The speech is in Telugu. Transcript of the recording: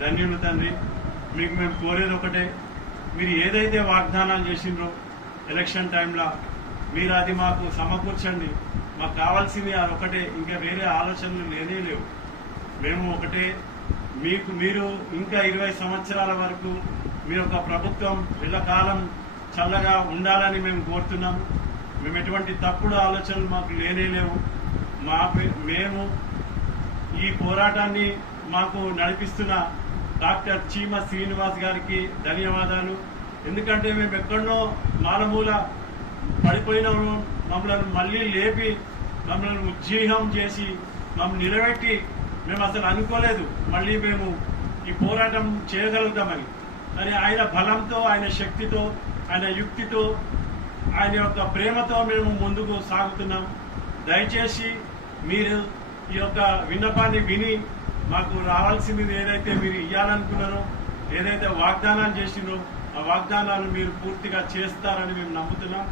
ధన్యులు తండ్రి. మీకు మేము కోరేది ఒకటే, మీరు ఏదైతే వాగ్దానాలు చేసిండ్రో ఎలక్షన్ టైంలో మీరు అది మాకు సమకూర్చండి. మాకు కావాల్సింది అది ఒకటే, ఇంకా వేరే ఆలోచనలు లేనే లేవు. మేము ఒకటే, మీరు ఇంకా 20 సంవత్సరాల వరకు మీ యొక్క ప్రభుత్వం ఎల్లకాలం చల్లగా ఉండాలని మేము కోరుతున్నాము. మేము ఎటువంటి తప్పుడు ఆలోచనలు మాకు లేనే లేవు. మేము ఈ పోరాటాన్ని మాకు నడిపిస్తున్న డాక్టర్ చీమ శ్రీనివాస్ గారికి ధన్యవాదాలు. ఎందుకంటే మేము ఎక్కడనో మాలమూల పడిపోయిన మమ్మల్ని మళ్ళీ లేపి మమ్మల్ని ఉజ్జీవం చేసి మమ్మల్ని నిలబెట్టి మేము అసలు అనుకోలేదు మళ్ళీ మేము ఈ పోరాటం చేయగలుగుతామని. కానీ ఆయన బలంతో, ఆయన శక్తితో, ఆయన యుక్తితో, ఆయన యొక్క ప్రేమతో మేము ముందుకు సాగుతున్నాం. దయచేసి మీరు ఈ యొక్క విన్నపాన్ని విని మాకు రావాల్సింది ఏదైతే మీరు ఇవ్వాలనుకున్నారో, ఏదైతే వాగ్దానాలు చేసిందో ఆ వాగ్దానాలు మీరు పూర్తిగా చేస్తారని మేము నమ్ముతున్నాం.